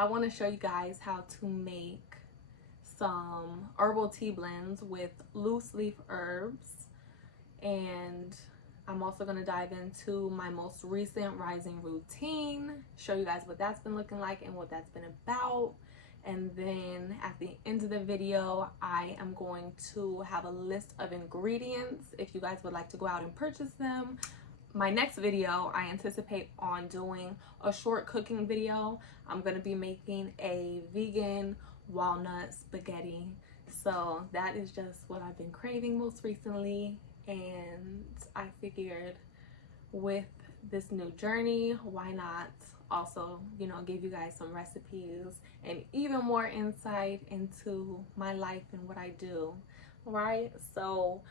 I want to show you guys how to make some herbal tea blends with loose leaf herbs, and I'm also going to dive into my most recent rising routine, show you guys what that's been looking like and what that's been about. And then at the end of the video, I am going to have a list of ingredients if you guys would like to go out and purchase them. My next video, I anticipate on doing a short cooking video. I'm going to be making a vegan walnut spaghetti. So that is just what I've been craving most recently. And I figured with this new journey, why not also, you know, give you guys some recipes and even more insight into my life and what I do, right? So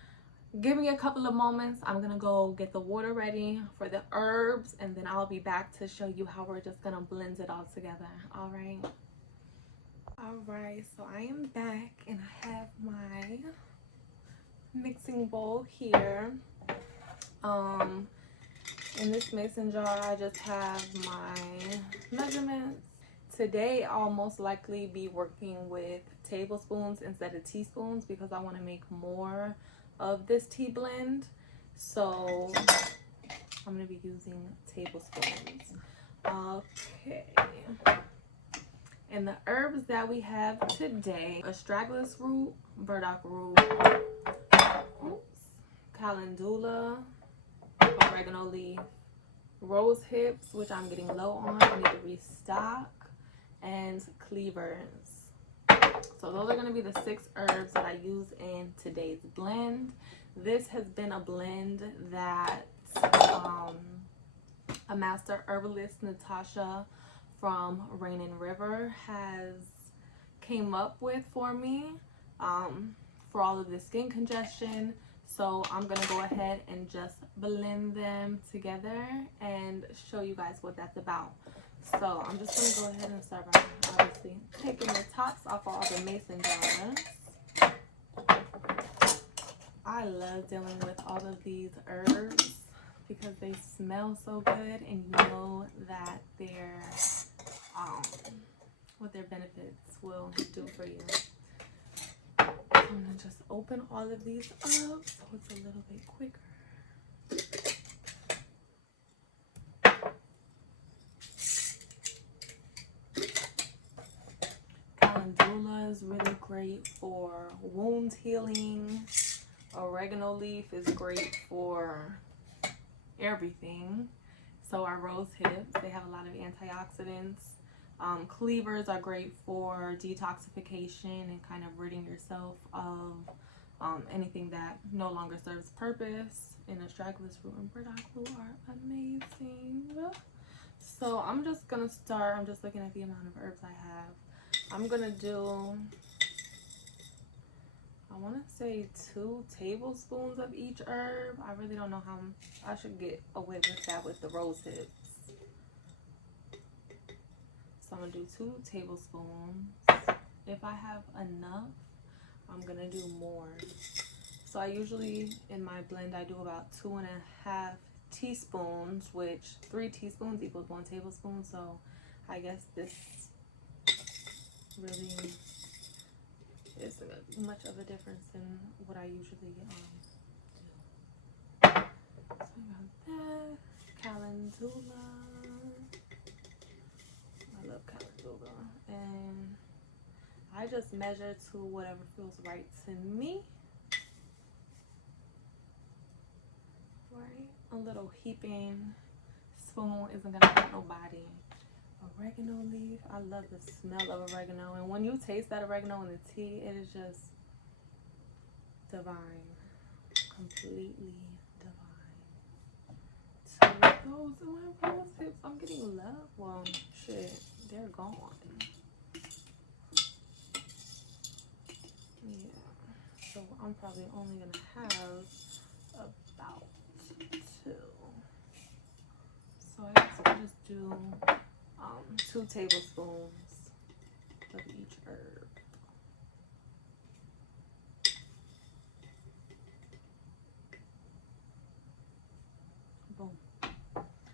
give me a couple of moments. I'm gonna go get the water ready for the herbs, and then I'll be back to show you how we're just gonna blend it all together. All right, so I am back and I have my mixing bowl here. In this mason jar, I just have my measurements. Today, I'll most likely be working with tablespoons instead of teaspoons because I want to make more of this tea blend. So I'm going to be using tablespoons. Okay. And the herbs that we have today: astragalus root, burdock root, calendula, oregano leaf, rose hips, which I'm getting low on, I need to restock, and cleavers. So those are going to be the 6 herbs that I use in today's blend. This has been a blend that a master herbalist, Natasha from Rain and River, has came up with for me for all of the skin congestion. So I'm going to go ahead and just blend them together and show you guys what that's about. So I'm just going to go ahead and start by obviously taking the tops off of all the mason jars. I love dealing with all of these herbs because they smell so good, and you know that their what their benefits will do for you. I'm gonna just open all of these up so it's a little bit quicker. Calendula is really great for wound healing. Oregano leaf is great for everything. So are rose hips. They have a lot of antioxidants. Cleavers are great for detoxification and kind of ridding yourself of anything that no longer serves purpose. And astragalus root and burdock root are amazing. So I'm just gonna start. I'm just looking at the amount of herbs I have. I'm gonna do, I want to say 2 tablespoons of each herb. I really don't know how I should get away with that with the rose hips. So I'm going to do 2 tablespoons. If I have enough, I'm going to do more. So I usually, in my blend, I do about 2.5 teaspoons, which 3 teaspoons equals 1 tablespoon. So I guess this really isn't much of a difference than what I usually do. So I got that. Calendula. I love calendula, and I just measure to whatever feels right to me. Right, a little heaping spoon isn't gonna hurt nobody. Oregano leaf, I love the smell of oregano, and when you taste that oregano in the tea, it is just divine, completely divine. 2 of those in my rose hips. I'm getting love. Well, shit, they're gone. Yeah, so I'm probably only gonna have about 2. So I guess I'll just do 2 tablespoons of each herb. Boom.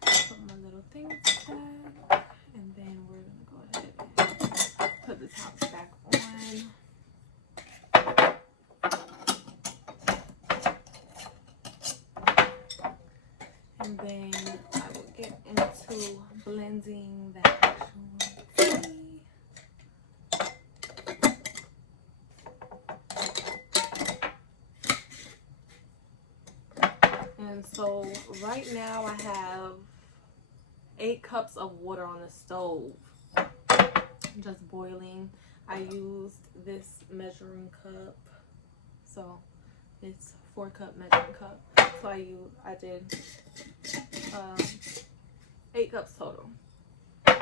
Put my little things back, and then we're gonna go ahead and right now I have 8 cups of water on the stove, just boiling. I used this measuring cup, so it's 4-cup measuring cup. So I did 8 cups total. Those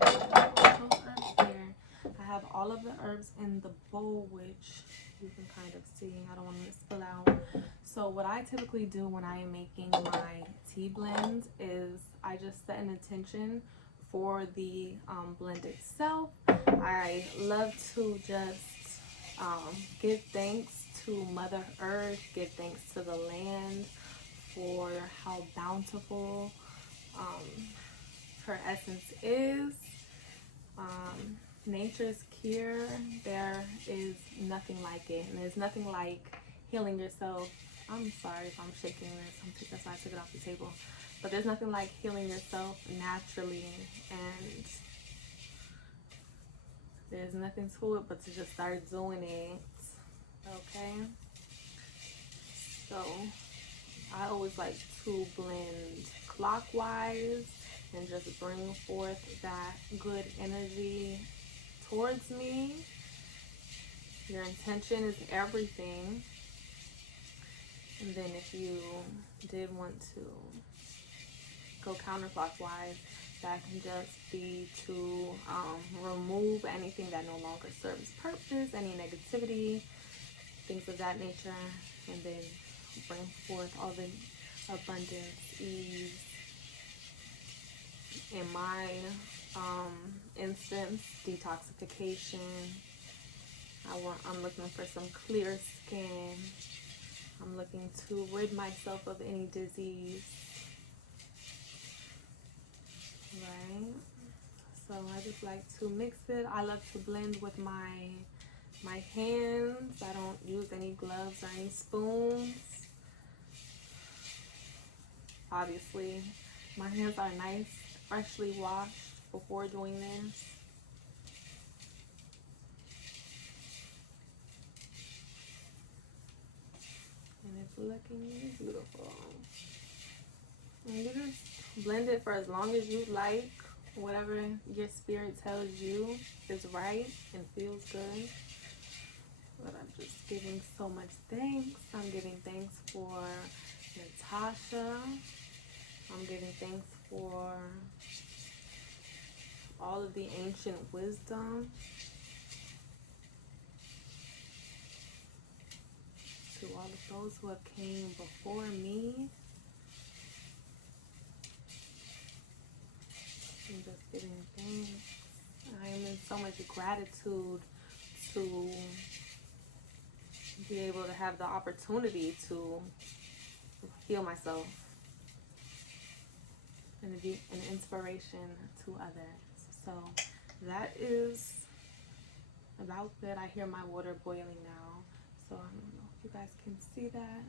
herbs there. I have all of the herbs in the bowl, which you can kind of see. I don't want them to spill out. So what I typically do when I am making my tea blends is I just set an intention for the blend itself. I love to just give thanks to Mother Earth, give thanks to the land for how bountiful her essence is. Nature's cure, there is nothing like it, and there's nothing like healing yourself. I'm sorry if I'm shaking this, that's why I took it off the table. But there's nothing like healing yourself naturally, and there's nothing to it but to just start doing it. Okay, so I always like to blend clockwise and just bring forth that good energy towards me. Your intention is everything. And then if you did want to go counterclockwise, that can just be to remove anything that no longer serves purpose, any negativity, things of that nature, and then bring forth all the abundance, ease. In my instance, detoxification. I'm looking for some clear skin. I'm looking to rid myself of any disease. Right? So I just like to mix it. I love to blend with my hands. I don't use any gloves or any spoons. Obviously, my hands are nice, freshly washed before doing this. And it's looking beautiful. And you just blend it for as long as you like. Whatever your spirit tells you is right and feels good. But I'm just giving so much thanks. I'm giving thanks for Natasha. I'm giving thanks for all of the ancient wisdom. To all of those who have came before me. I'm just giving thanks. I am in so much gratitude to be able to have the opportunity to heal myself and to be an inspiration to others. So that is about it. I hear my water boiling now, so I don't know if you guys can see that,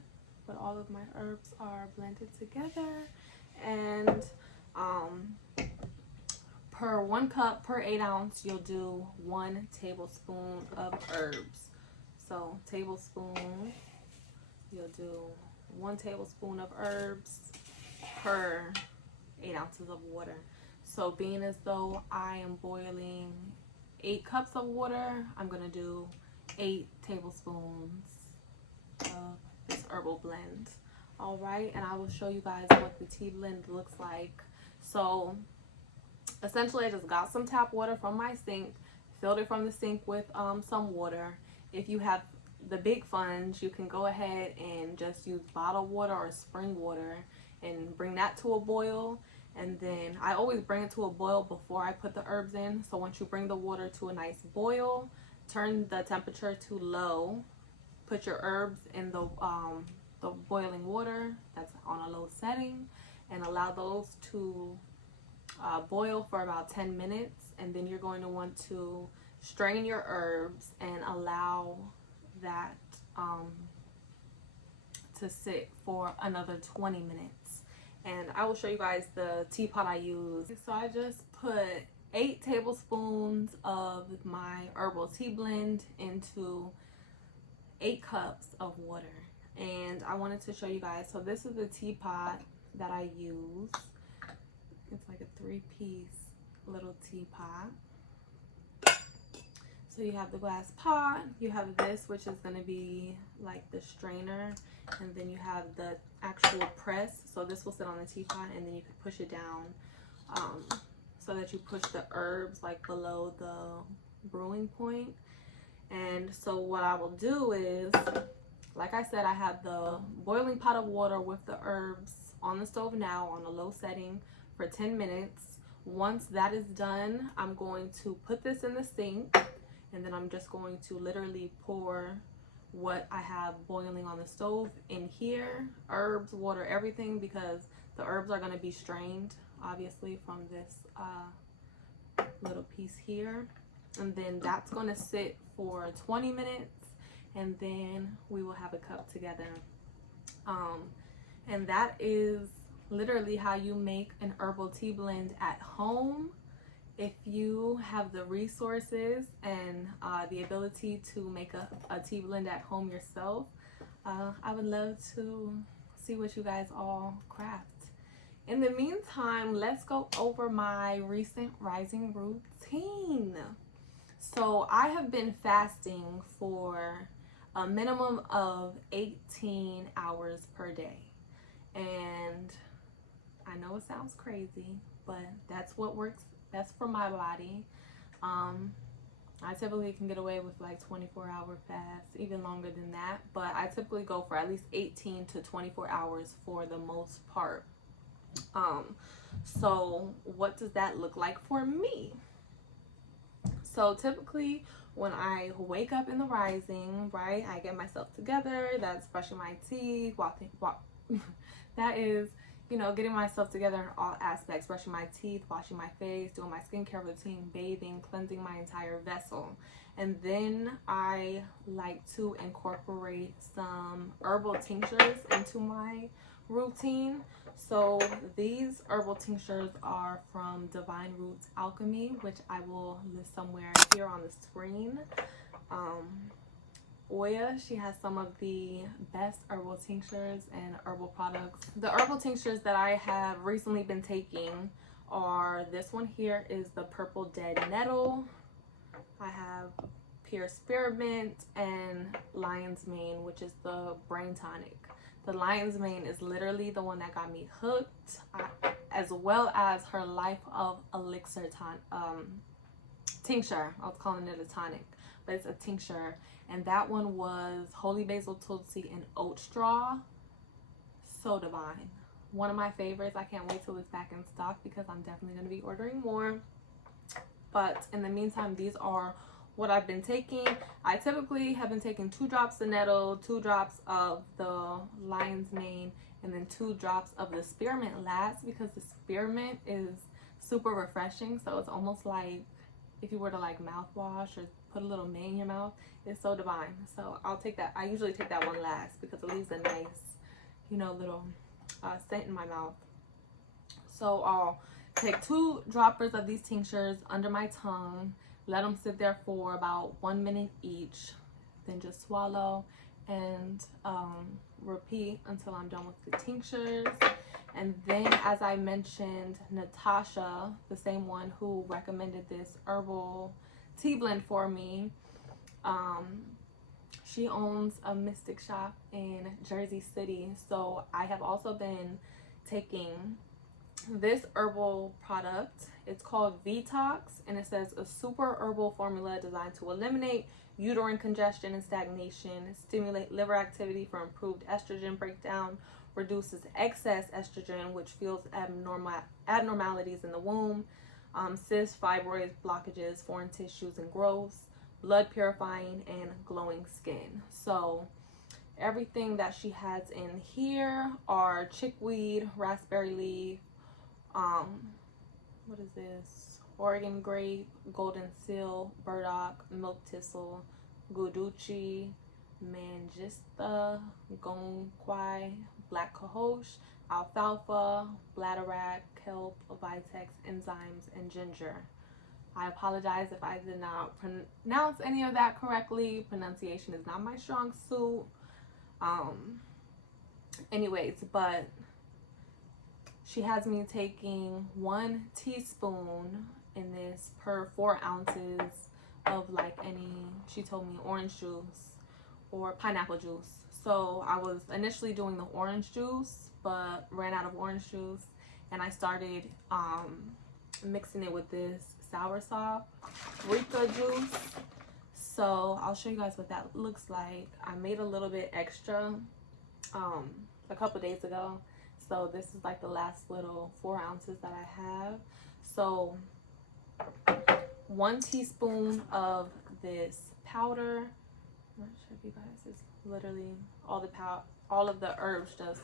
but all of my herbs are blended together, and per 1 cup per 8 ounce you'll do 1 tablespoon of herbs. So tablespoon, you'll do 1 tablespoon of herbs per 8 ounces of water. So being as though I am boiling 8 cups of water, I'm gonna do 8 tablespoons of this herbal blend. All right, and I will show you guys what the tea blend looks like. So essentially, I just got some tap water from my sink, filled it from the sink with some water. If you have the big funds, you can go ahead and just use bottled water or spring water and bring that to a boil. And then I always bring it to a boil before I put the herbs in. So once you bring the water to a nice boil, turn the temperature to low, put your herbs in the boiling water that's on a low setting, and allow those to boil for about 10 minutes. And then you're going to want to strain your herbs and allow that to sit for another 20 minutes. And I will show you guys the teapot I use. So I just put 8 tablespoons of my herbal tea blend into 8 cups of water. And I wanted to show you guys, so this is the teapot that I use. It's like a 3-piece little teapot. So you have the glass pot, you have this, which is going to be like the strainer, and then you have the actual press. So this will sit on the teapot, and then you can push it down so that you push the herbs like below the brewing point. And so what I will do is, like I said, I have the boiling pot of water with the herbs on the stove now on a low setting for 10 minutes. Once that is done, I'm going to put this in the sink, and then I'm just going to literally pour what I have boiling on the stove in here, herbs, water, everything, because the herbs are going to be strained, obviously, from this little piece here. And then that's going to sit for 20 minutes, and then we will have a cup together. And that is literally how you make an herbal tea blend at home. If you have the resources and the ability to make a tea blend at home yourself, I would love to see what you guys all craft. In the meantime, let's go over my recent rising routine. So I have been fasting for a minimum of 18 hours per day. And I know it sounds crazy, but that's what works best for my body. I typically can get away with like 24-hour fasts, even longer than that, but I typically go for at least 18 to 24 hours for the most part. So what does that look like for me? So typically when I wake up in the rising, right, I get myself together. That's brushing my teeth, that is, you know, getting myself together in all aspects, brushing my teeth, washing my face, doing my skincare routine, bathing, cleansing my entire vessel. And then I like to incorporate some herbal tinctures into my routine. So these herbal tinctures are from Divine Roots Alchemy, which I will list somewhere here on the screen. Oya, she has some of the best herbal tinctures and herbal products. The herbal tinctures that I have recently been taking are, this one here is the Purple Dead Nettle. I have Pure Spearmint and Lion's Mane, which is the brain tonic. The Lion's Mane is literally the one that got me hooked, as well as her Life of Elixir tincture. I was calling it a tonic, but it's a tincture. And that one was Holy Basil, Tulsi, and Oat Straw. So divine. One of my favorites. I can't wait till it's back in stock because I'm definitely going to be ordering more. But in the meantime, these are what I've been taking. I typically have been taking 2 drops of nettle, 2 drops of the Lion's Mane, and then 2 drops of the spearmint last, because the spearmint is super refreshing. So it's almost like if you were to like mouthwash or put a little mint in your mouth. It's so divine. So I'll take that. I usually take that one last because it leaves a nice, you know, little scent in my mouth. So I'll take 2 droppers of these tinctures under my tongue, let them sit there for about 1 minute each, then just swallow and repeat until I'm done with the tinctures. And then, as I mentioned, Natasha, the same one who recommended this herbal tea blend for me, she owns a mystic shop in Jersey City. So I have also been taking this herbal product. It's called Vetox, and it says a super herbal formula designed to eliminate uterine congestion and stagnation, stimulate liver activity for improved estrogen breakdown, reduces excess estrogen, which fuels abnormalities in the womb, cysts, fibroids, blockages, foreign tissues and growths, blood purifying, and glowing skin. So everything that she has in here are chickweed, raspberry leaf, what is this? Oregon grape, golden seal, burdock, milk thistle, guduchi, mangista, gongquai, black cohosh, alfalfa, bladderwrack, kelp, vitex, enzymes, and ginger. I apologize if I did not pronounce any of that correctly. Pronunciation is not my strong suit. Anyways, but she has me taking 1 teaspoon in this per 4 ounces of like any, she told me orange juice or pineapple juice. So I was initially doing the orange juice, but ran out of orange juice, and I started mixing it with this soursop Rika juice. So I'll show you guys what that looks like. I made a little bit extra a couple days ago, so this is like the last little 4 ounces that I have. So 1 teaspoon of this powder. I'm not sure if you guys, it's literally all of the herbs just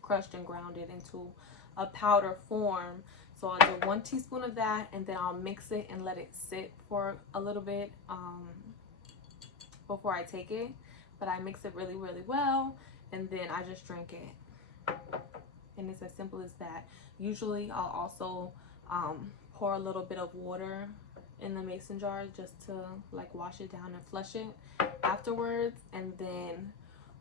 crushed and grounded into a powder form. So I'll do 1 teaspoon of that, and then I'll mix it and let it sit for a little bit before I take it. But I mix it really well, and then I just drink it. And it's as simple as that. Usually I'll also pour a little bit of water in the mason jar just to like wash it down and flush it afterwards. And then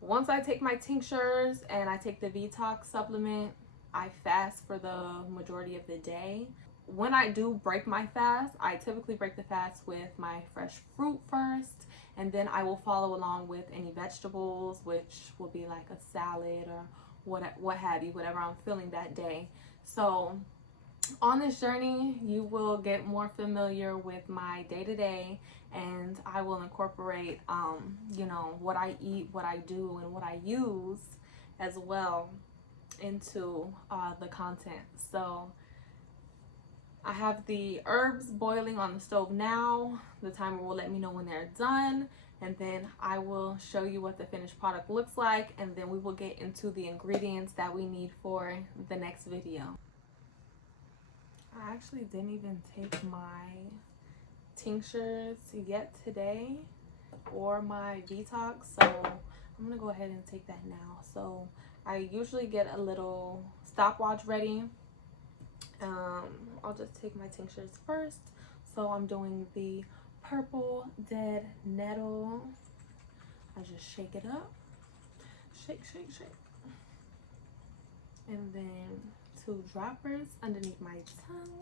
once I take my tinctures and I take the Detox supplement, I fast for the majority of the day. When I do break my fast, I typically break the fast with my fresh fruit first, and then I will follow along with any vegetables, which will be like a salad or what have you, whatever I'm feeling that day. So on this journey, you will get more familiar with my day-to-day, and I will incorporate you know, what I eat, what I do, and what I use as well into the content. So I have the herbs boiling on the stove now. The timer will let me know when they're done, and then I will show you what the finished product looks like, and then we will get into the ingredients that we need for the next video. I actually didn't even take my tinctures yet today or my detox, so I'm gonna go ahead and take that now. So I usually get a little stopwatch ready. I'll just take my tinctures first. So I'm doing the purple dead nettle. I just shake it up, shake, and then 2 droppers underneath my tongue.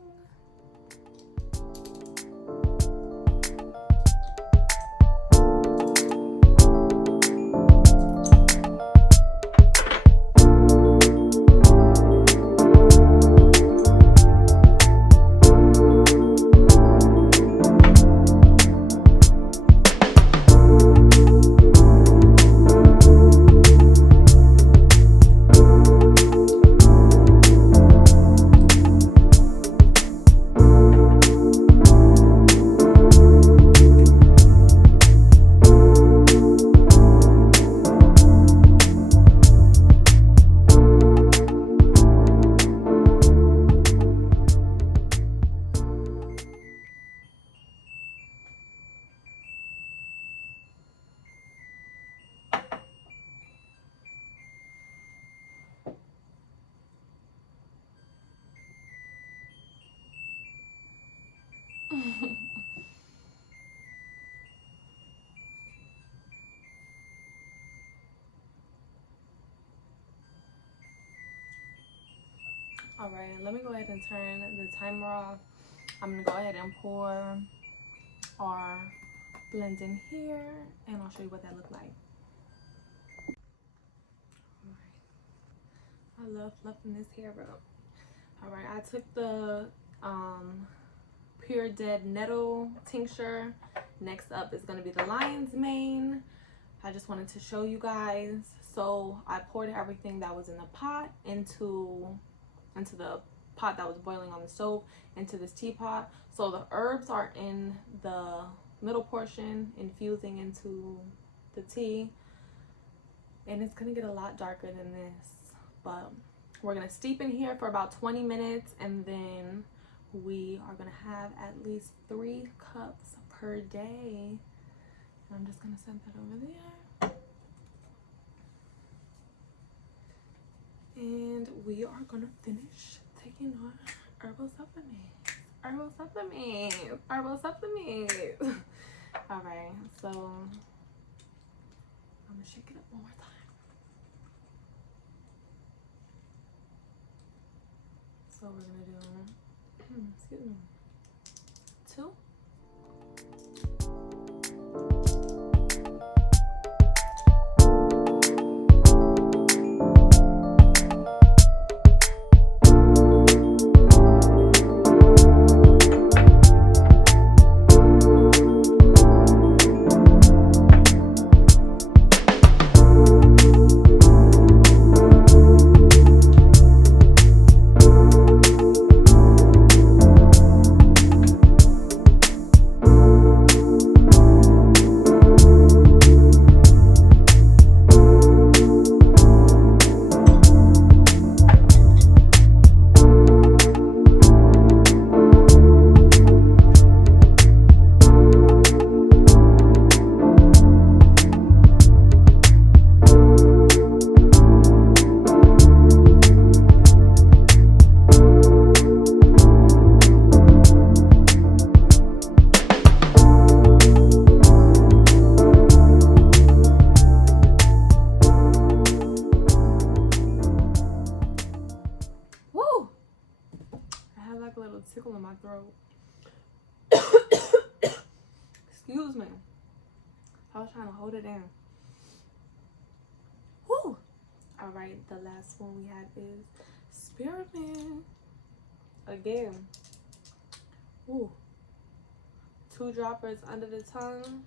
All right, let me go ahead and turn the timer off. I'm gonna go ahead and pour our blend in here, and I'll show you what that looked like. All right. I love fluffing this hair up. All right, I took the pure dead nettle tincture. Next up is gonna be the lion's mane. I just wanted to show you guys. So I poured everything that was in the pot into the pot that was boiling on the stove into this teapot. So the herbs are in the middle portion, infusing into the tea, and it's gonna get a lot darker than this, but we're gonna steep in here for about 20 minutes, and then we are gonna have at least 3 cups per day. I'm just gonna set that over there. And we are gonna finish taking on herbal supplements. All right, so I'm gonna shake it up one more time. So we're gonna do, excuse me, 2. Tickle in my throat. Excuse me. I was trying to hold it in. Woo! Alright, the last one we have is Spearmint. Again. Woo. 2 droppers under the tongue.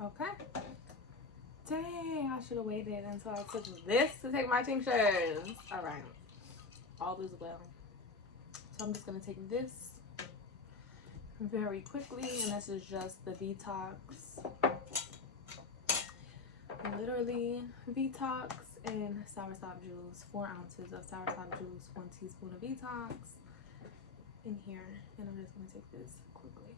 Okay. Dang, I should have waited until I took this to take my tinctures. All right. All is well. So I'm just going to take this very quickly. And this is just the detox. Literally detox and soursop juice. 4 ounces of soursop juice. 1 teaspoon of detox in here. And I'm just going to take this quickly.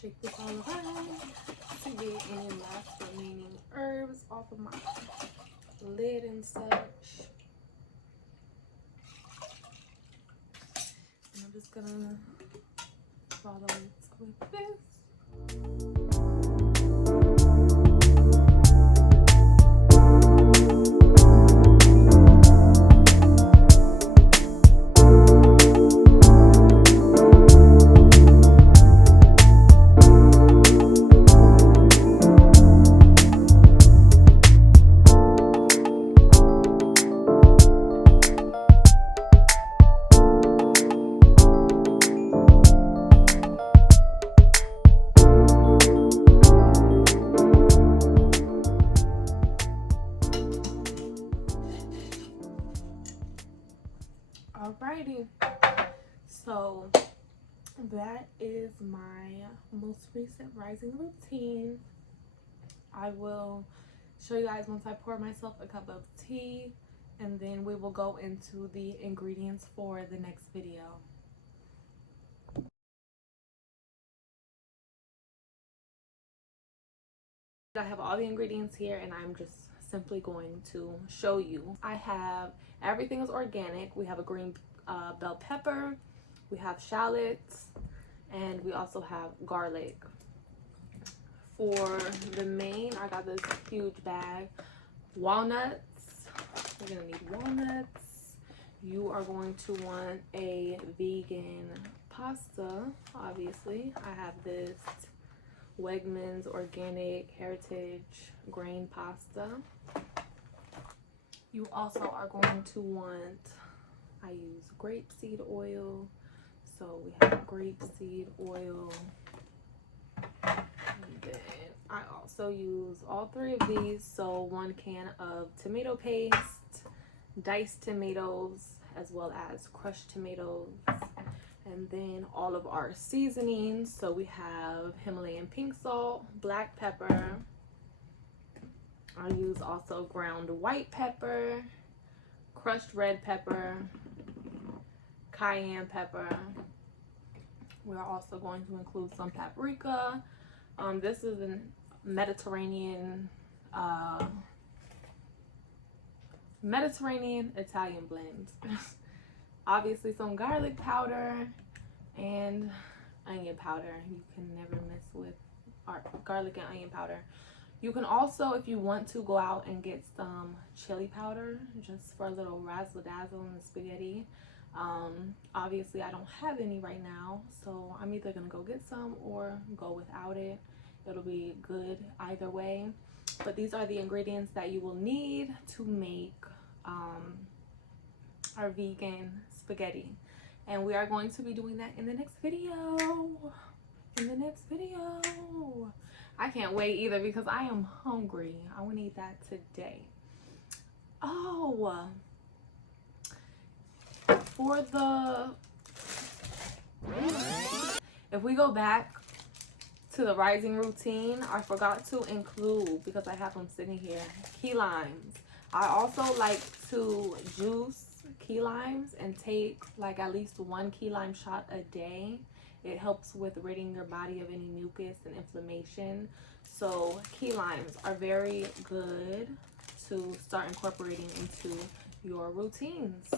Shake this all around to get any last remaining herbs off of my lid and such. And I'm just gonna follow it with this. Alrighty, so that is my most recent rising routine. I will show you guys once I pour myself a cup of tea, and then we will go into the ingredients for the next video. I have all the ingredients here, and I'm just simply going to show you. I have everything is organic. We have a green bell pepper, we have shallots, and we also have garlic. For the main, I got this huge bag. Walnuts. We're gonna need walnuts. You are going to want a vegan pasta, obviously. I have this Wegmans organic heritage grain pasta. You also are going to want, I use grapeseed oil, so we have grapeseed oil, and then I also use all three of these, so 1 can of tomato paste, diced tomatoes, as well as crushed tomatoes, and then all of our seasonings. So we have Himalayan pink salt, black pepper. I use also ground white pepper, crushed red pepper, cayenne pepper. We're also going to include some paprika. This is a Mediterranean Italian blend. Obviously some garlic powder and onion powder. You can never miss with our garlic and onion powder. You can also, if you want to, go out and get some chili powder just for a little razzle dazzle in the spaghetti. Obviously I don't have any right now, so I'm either gonna go get some or go without it. It'll be good either way. But these are the ingredients that you will need to make our vegan spaghetti, and we are going to be doing that in the next video. I can't wait either because I am hungry. I want to eat that today. Oh, for the, if we go back to the rising routine, I forgot to include, because I have them sitting here, key limes. I also like to juice key limes and take like at least 1 key lime shot a day. It helps with ridding your body of any mucus and inflammation. So key limes are very good to start incorporating into your routines.